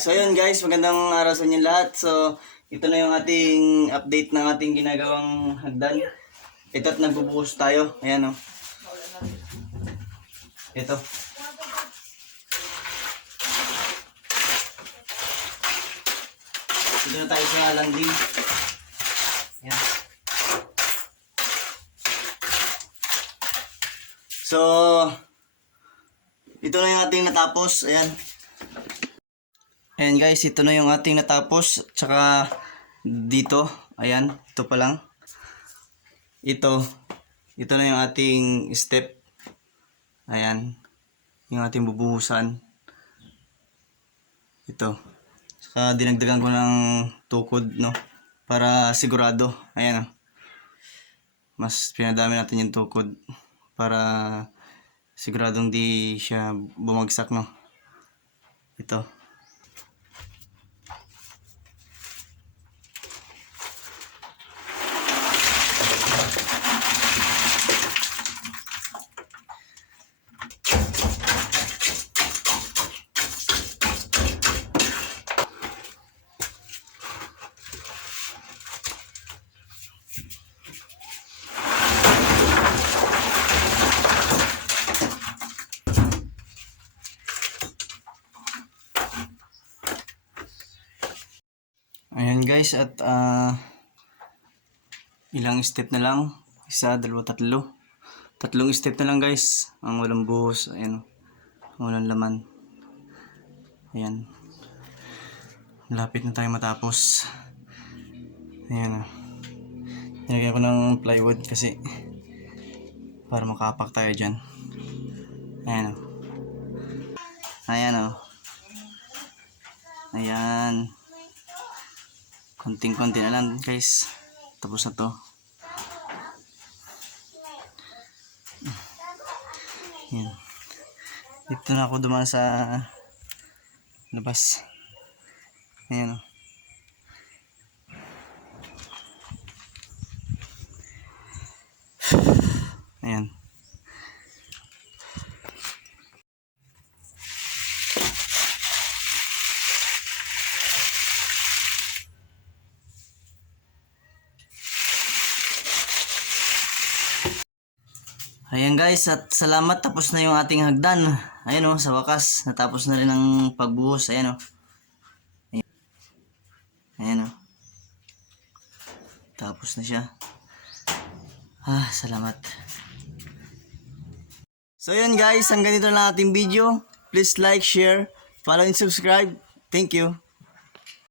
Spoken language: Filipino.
So yun guys, magandang araw sa inyo lahat. So ito na yung ating update ng ating ginagawang hagdan. Ito't nagbubuhos tayo. Ayan o. Ito. Dito na tayo sa landing. Ayan. So ito na yung ating natapos. Ayan. Ayan guys, ito na yung ating natapos. Tsaka dito, ayan, ito pa lang. Ito na yung ating step. Ayan, yung ating bubuhusan. Ito. Tsaka dinagdagan ko ng tukod, no? Para sigurado. Ayan, oh. Mas pinadami natin yung tukod para siguradong di siya bumagsak, no? Ito. Ayan guys, at ilang step na lang. Isa, dalawa, tatlo. Tatlong step na lang guys. Ang walang buhos. Ayan. Walang laman. Ayan. Malapit na tayo matapos. Ayan. Nilagyan ko ng plywood kasi para makapak tayo dyan. Ayan. Ayan o. Ayan. Konting-konti na lang guys. Tapos na to. Ayan. Dito na ako dumaan sa labas. Ayan o. Ayan. Ayan guys, at salamat, tapos na yung ating hagdan. Ayan o, sa wakas, natapos na rin ang pagbuhos. Ayan o. Ayan. Ayan o. Tapos na siya. Salamat. So yun guys, hanggang dito lang ating video. Please like, share, follow and subscribe. Thank you.